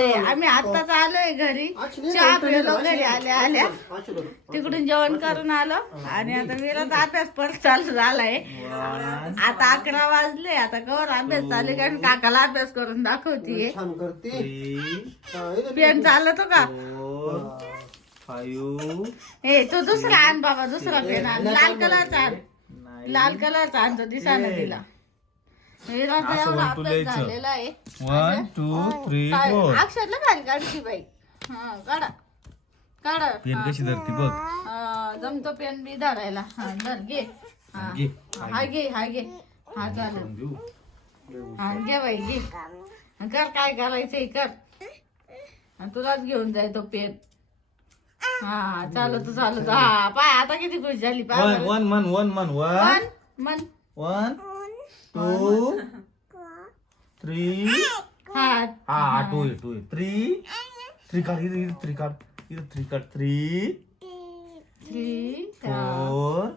झालंय आम्ही आत्ताच आलोय घरी चहा पिलो घरी आल्या तिकडून जेवण करून आलो आणि आता मीराचा अभ्यास परत चालू झालाय आता 11 वाजले आता कवर अभ्यास चालू कारण काकाला अभ्यास करून दाखवतीये पेन चालतो का ए तू दुसरा आण बाबा दुसरा पेन आण लाल कलरचा आण लाल कलरचा आण तो दिसाना तिला मीराचा एवढा अभ्यास झालेला आहे 1 2 3 4 अक्षरला घाल काढची बाई हा काढा काढा पेन कशी धरती बघ जमतो पेन बी धरायला हा धर घे हा घे हा चालेल हा घे बाई घे कर काय करायचंय कर तुलाच घेऊन जाय तो पेन हा चालत हा पाय आता किती खुश झाली पाय मन 1 2 3 हा 2 3 काढ इधर 3 काढ 3 4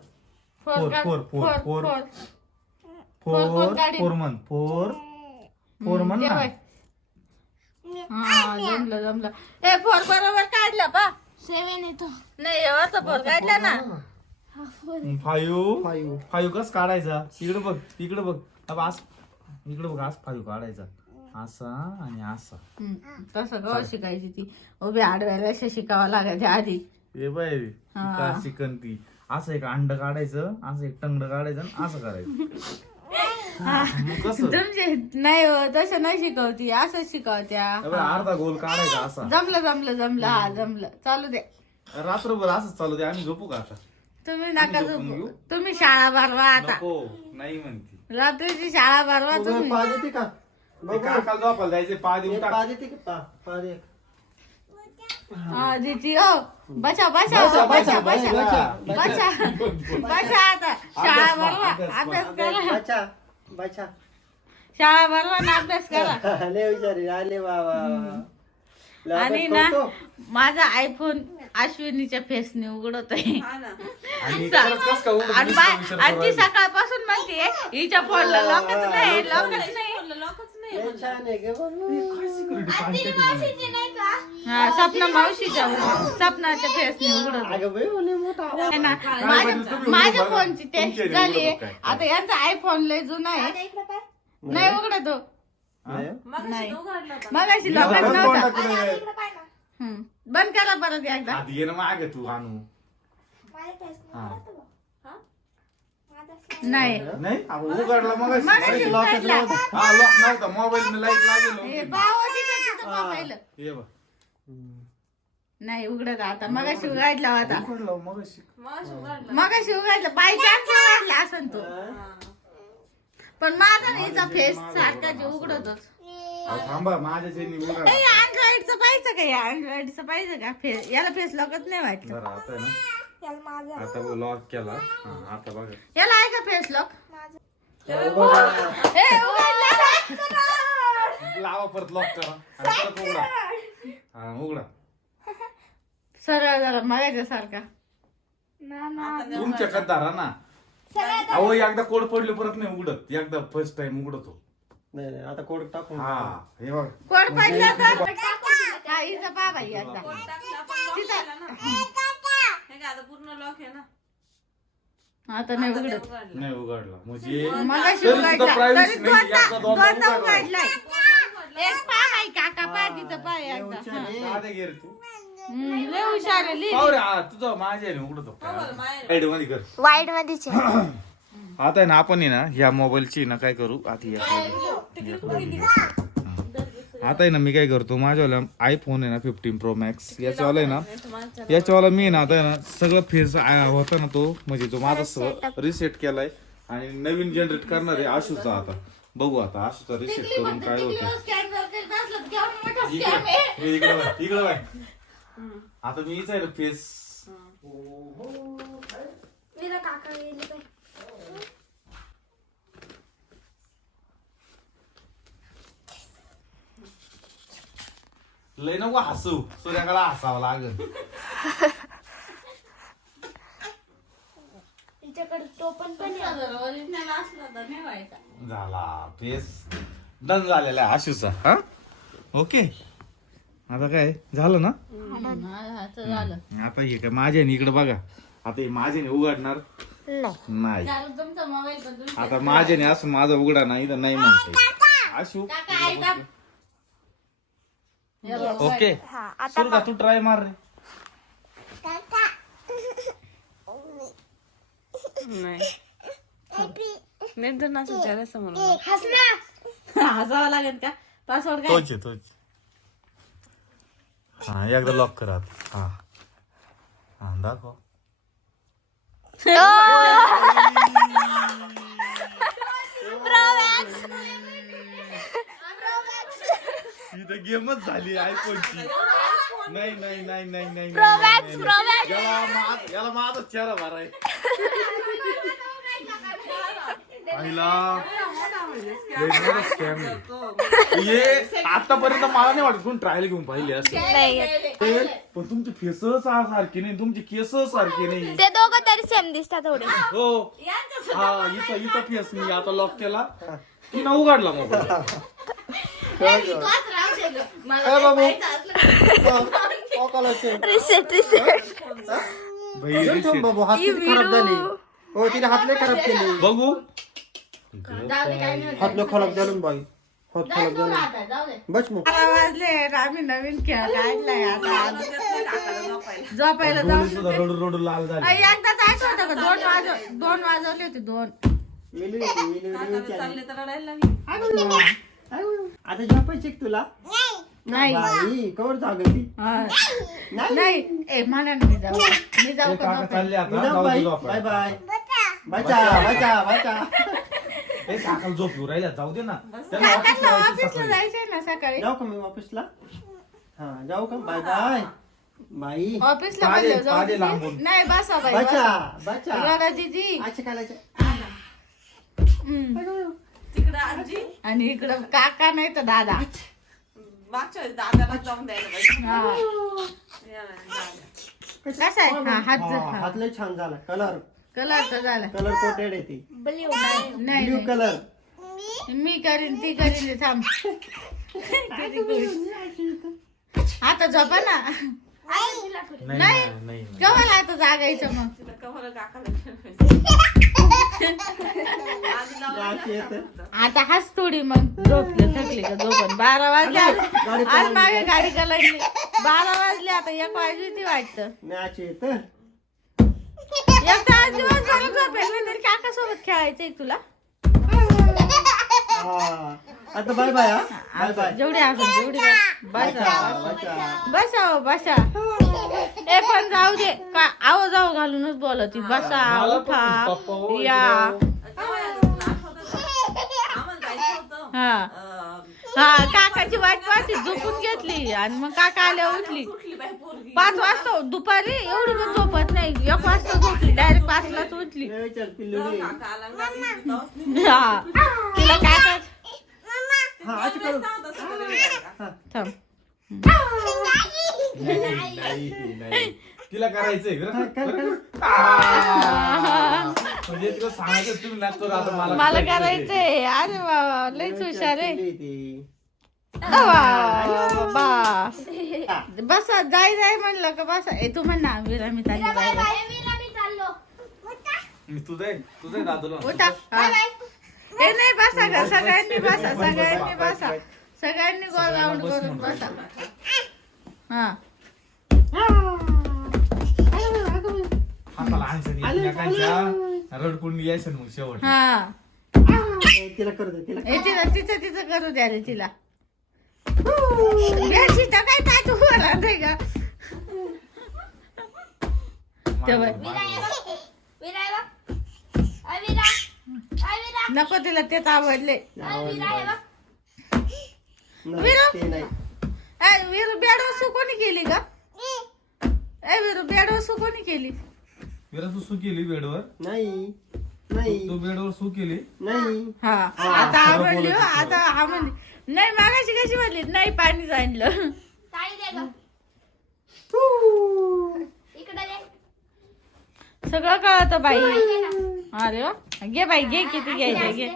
म्हण ना हा जमलं ए 4 बरोबर काढलं बा 7 येतो नाही एवढा 4 काढला ना 5 कस काढायचा इकडे बघ अब इकडे बघ आज 5 काढायचा असा आणि असा तसं गव शिकायची ती उभी आडव्याला अशा शिकावं लागायची आधी ए बाय का शिकन ती असं एक अंड काढायचं असं एक टंगड काढायचं आणि असं करायचं तुमचे नाही हो तसं नाही शिकवती असं शिकवत्या अर्धा गोल काढायचा असा जमलं हा जमलं चालू दे रात्रभर असंच चालू दे आम्ही झोपू का आता तुम्ही नका झोपू तुम्ही शाळा भरवा आता नाही म्हणती रात्रीची शाळा भरवा तुम्ही काकाला झोपायला जायचे पा देऊन दीदी हो बचा आता शाळा भरवा अभ्यास करा शाळा भरवा ना अभ्यास करा आणि ना माझा आयफोन अश्विनीच्या फेसने उघडत आहे आणि ती सकाळपासून म्हणते हिच्या फोनला लॉकच नाही हा सपनाच्या फेसने उघडत माझ्या फोनची टेस्ट झाली आता यांचा आयफोन लय जुना आहे नाही उघडत तो नाही मग अशी लॉकच नव्हता बंद करा परत एकदा मागे तू आणू नाही उघडला मग मोबाईल लाईट लागेल नाही उघडत आता मगाशी उघडला होता मगाशी उघडला बाय चान्स उघडला असं तो पण माझा नाहीचा फेस सारखा जे उघडतच थांबा माझ्या अँड्रॉइडचं पाहिजे का या अँड्रॉइडचं पाहिजे का फेस याला फेस लॉकच नाही वाटलं आता लॉक केला आता बघा याला आहे का फेस लॉक लावा परत लॉक करा परत उघडा उघडा सरळ जरा मागायच्या सारखा तुमच्या कदारा ना अहो एकदा कोड पडले परत नाही उघडत एकदा फर्स्ट टाइम उघडतो नाही आता कोड टाकून हा हे बघ कोड पडला तर हा हिचा बाबा एकदा पूर्ण लॉक आहे ना आता नाही उघडत नाही उघडला म्हणजे मगाशी दोनदा उघडलाय एक पाय काका पाय तिचं पाय एकदा लय हुशार आहे तुझं माझ्या उघडतो वाईट मध्येच आता आहे ना आपण आहे ना ह्या मोबाईलची ना काय करू आता आहे ना मी काय करतो माझ्यावाला आयफोन आहे ना 15 Pro Max याच्यावाला आहे ना याच्यावाला मी ना आता आहे ना सगळं फेस होता ना तो म्हणजे तो माझा रिसेट केलाय आणि नवीन जनरेट करणार आहे आशूचा आता बघू आता आशूचा रिसेट करून काय होतं इकडं बाय आता मी आहे ना फेस लय नको हसू सूर्याकडे हसावं लागल झाला फेस डन झालेला आहे आशूचा हा ओके आता काय झालं ना आता झालं. आता हे काय माझ्याने इकडे बघा, आता हे माझ्याने उघडणार नाही. कारण तुमचा मोबाईल पण तुम्ही आता माझ्याने असं माझा उघडा नाही तर नाही म्हणते आशू. काका ऐका. हे बघ. ओके हा आता सुरू का, तू ट्राय मार रे. हसावं लागेल का? पासवर्ड काय? तोच आहे, तोच. हा एकदा लॉक करा आता. हा हा दाखव. इथं गेमच झाली आयफोनची. नाही नाही नाही नाही नाही याला माझा चेहरा भराय आतापर्यंत मला नाही वाटत कोण ट्रायल घेऊन पाहिले असं. पण तुमचे फेस सारखे नाही, तुमचे केस सारखे नाही. ते दोघं तरी सेम दिसतात थोडे. हो हा इथं फेस मी आता लॉक केला की ना उघडला मोबाईल. मला बाबू. पाहायचं असलं. रिसेट बाबू हात किती खराब झाले. हो तिने हातले खराब केले. बघू जाऊ दे, काही नाही. हातले खराब झाले बाई. हात जाऊ खराब दे, झाले. आता, जाऊ दे. बस मग. 12 वाजले आम्ही नवीन खेळ काढलाय आता. झोपायला जाऊ. डोळे सुद्धा रडू रडू लाल झाले. एकदाच आठवतं का? 2 वाजवले होते 2. वेली होती, वेली होती. चालले तर रडायला लागली. आता झोपायची का तुला? नाही बाई कवर जागती. हा. नाही ए मला नाही जाऊ. मी जाऊ का? काका चालले आता, जाऊ जाऊ बाई. दे झोपायला. Bye bye. बचा. ए, काकाला झोप येऊ राहिला, जाऊ दे ना. त्याला ऑफिसला काकांना जायचं ऑफिसला सकाळी. जायचंय ना सकाळी. जाऊ का मी ऑफिसला? हा जाऊ का? Bye bye. बाई ऑफिसला पादे- म्हणलं जाऊ पादे दे. लांबून. नाही बसा बाई बचा. रडा दीदी. अच्छा कालाच्या. तिकडं आजी आणि इकडं काका नाही तर दादा. मागच्या वेळेस दादाला जाऊन द्यायला पाहिजे. हा. कसा आहे? हा, हात हात लय छान झाला. कलर कलर झाला. कलर कोटेड आहे ती. ब्ल्यू नाही ब्ल्यू नाही. कलर. मी करीन ती करीन थांब. किती खुश. आता झोपा ना. नाही नाही. नाही केव्हा आता जागायचं मग? तिला कव्हर काकाला ठेवायचं. आजी लावून अशी येते. आता हाच थोडी मग झोपले थकली का झोपण. 12 वाजले आज मागे गाडी कलरली. 12 वाजले आता 1 वाजली ती वाटतं. मॅच येत. एक तर आज दिवसभर झोपेल नाही तरी काका सोबत खेळायचंय तुला. आता बाय बाय. Bye bye. जेवढी आपण तेवढी बसा बचा. बसा हो, बसा. ए पण जाऊ दे का आव जाऊ घालूनच बोलती. बसा मला पण उठा पप्पा हो, या. आम्हाला जायचं होतं. हा काकाची वाट पाहती झोपून घेतली आणि मग काका आल्यावर उठली. कुठली बाई पोरगी 5 वाजता दुपारी एवढी पण झोपत नाही. 1 वाजता झोपली डायरेक्ट 5 लाच उठली. चल पिल्लू. काका आला ना ती जाऊच हा तिला काय कर हा अच्छा करू. थांब. नाही. तिला करायचंय बरं? कर. म्हणजे तिला सांगायचं तुम्ही लागतो आता मला करायचंय. अरे बाबा लयच हुशार आहे. पिल्लू ती. बसा जाय म्हणलं का बसा. ए तू म्हण ना विरा मी चालली बाहेर. तुझं दादूला उठा. हा. ए नाही बसा का सगळ्यांनी बसा. सगळ्यांनी गोल राऊंड करून बसा. हा हाताला आणसं एकमेकांच्या रडकुंड यायचं मग शेवट. हा तिला करू दे तिला. ए तिचं करू द्या रे तिला. बेडशीट काय काय तू बोला नाही का? नको तिला तेच आवडले. ते नाही. विरू बेडवर सू कोणी केली का? ए विरू बेडवर सू कोणी केली? विरा तू सू केली बेडवर? नाही नाही तू बेडवर सू केली? नाही. हा आता आवडली हो. आता हा म्हणली नाही मागाशी कशी म्हणली नाही पाणी आणलं. सगळं कळत बाई. अरे वा घे बाई घे किती घ्यायचे घे.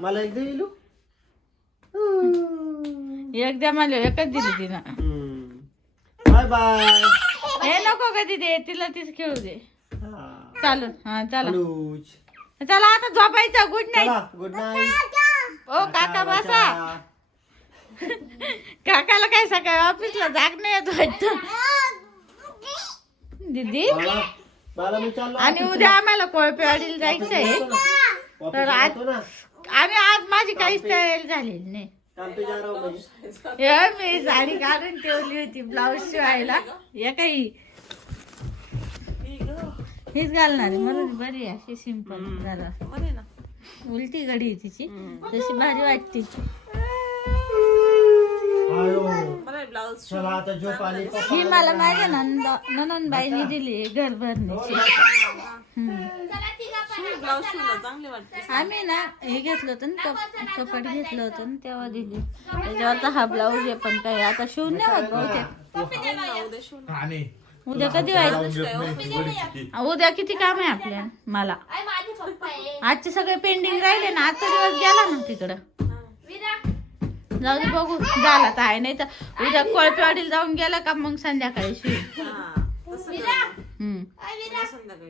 मला एकदा येईल. एकदा मला एकच दिली तिनं. Bye bye. हे नको का तिथे तिला तीच खेळू दे. चालू हा चला अनुज. चला आता झोपायचं. Good night. चला गुड नाईट. ओ काका बसा. काकाला काय सकाळी ऑफिसला जाग नाही येत वाटतं. दीदी बाला मी चाललो. आणि उद्या आम्हाला कोळपेवाडीला जायचंय. तर आज माझी काहीच तयारी झालेली नाही. मी साडी काढून ठेवली होती ब्लाऊज शिवायला. या काही हेच घालणार आहे म्हणून बरी आहे अशी सिंपल जरा. बरे ना. उलटी घडी आहे तिची तशी भारी वाटते. बरं ब्लाऊज चला आता झोप आली. ही मला माझ्या ननंदबाईने दिली घर भरणीची. ब्लाऊज शिवलं चांगले वाटते. आम्ही ना हे घेतलं होतं ना कपड घेतलं होतं ना तेव्हा दिली. त्याच्यावरचा हा ब्लाऊज आहे पण काय आता शिवून नाही होत बहुतेक. उद्या शिवून आणि उद्या कधी व्हायचं. उद्या किती काम आहे आपल्या मला. आजचे सगळे पेंडिंग राहिले ना. आजचा दिवस गेला ना तिकडं. जाऊ दे बघू झाला तर आहे. नाही तर उद्या कोळपेवाडीला जाऊन गेलं का मग संध्याकाळी शिव. हा तसं हम्म संध्याकाळी